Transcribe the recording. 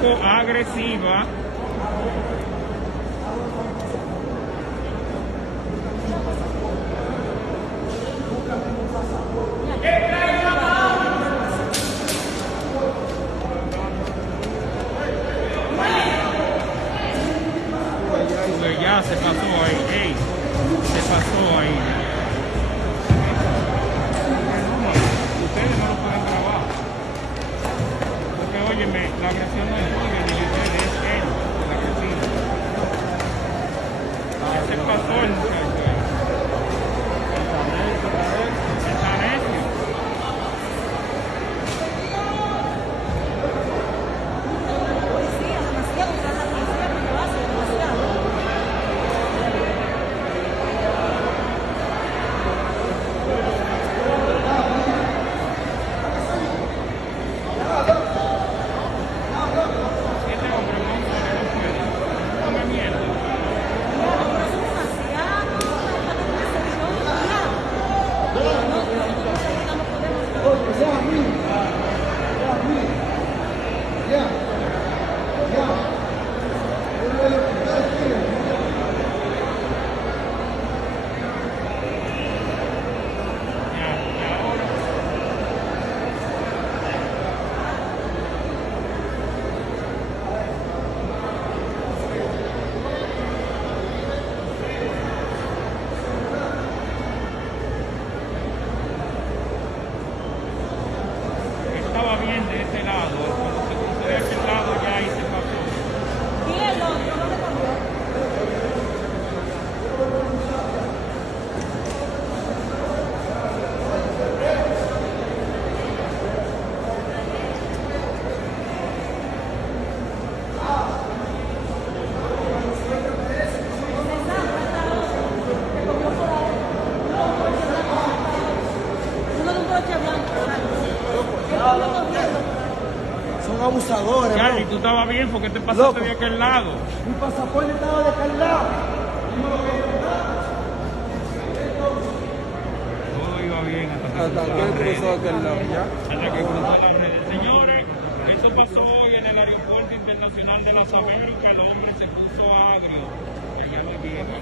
poco agresiva. Pues ya se pasó ahí, ey, se pasó ahí. Ustedes no lo pueden grabar. Porque óyeme, la agresión no es tuya ni de ustedes, es él, la agresión. Ya se pasó el muchacho. Está necio. Policía, demasiado, o sea, la policía porque lo hace demasiado. Este hombre no puede. Come mierda. Pero eso es demasiado, falta de percepción, cuidado. No podemos. Ya, ya ahora. Estaba bien de este lado, cuando se cruzó de aquel lado ya ahí se pasó. Y el otro, ¿dónde cambió? Uno de un coche blanco, Son abusadores, Charlie, bro. tú estabas bien porque te pasaste Loco. de aquel lado. Mi pasaporte estaba de aquel lado. Todo iba bien hasta que Hasta cruzó que la él red. cruzó aquel lado, ¿ya? Hasta que cruzó la red. Señores, eso pasó hoy en el Aeropuerto Internacional de las Américas. El hombre se puso agrio. Que ya no llega.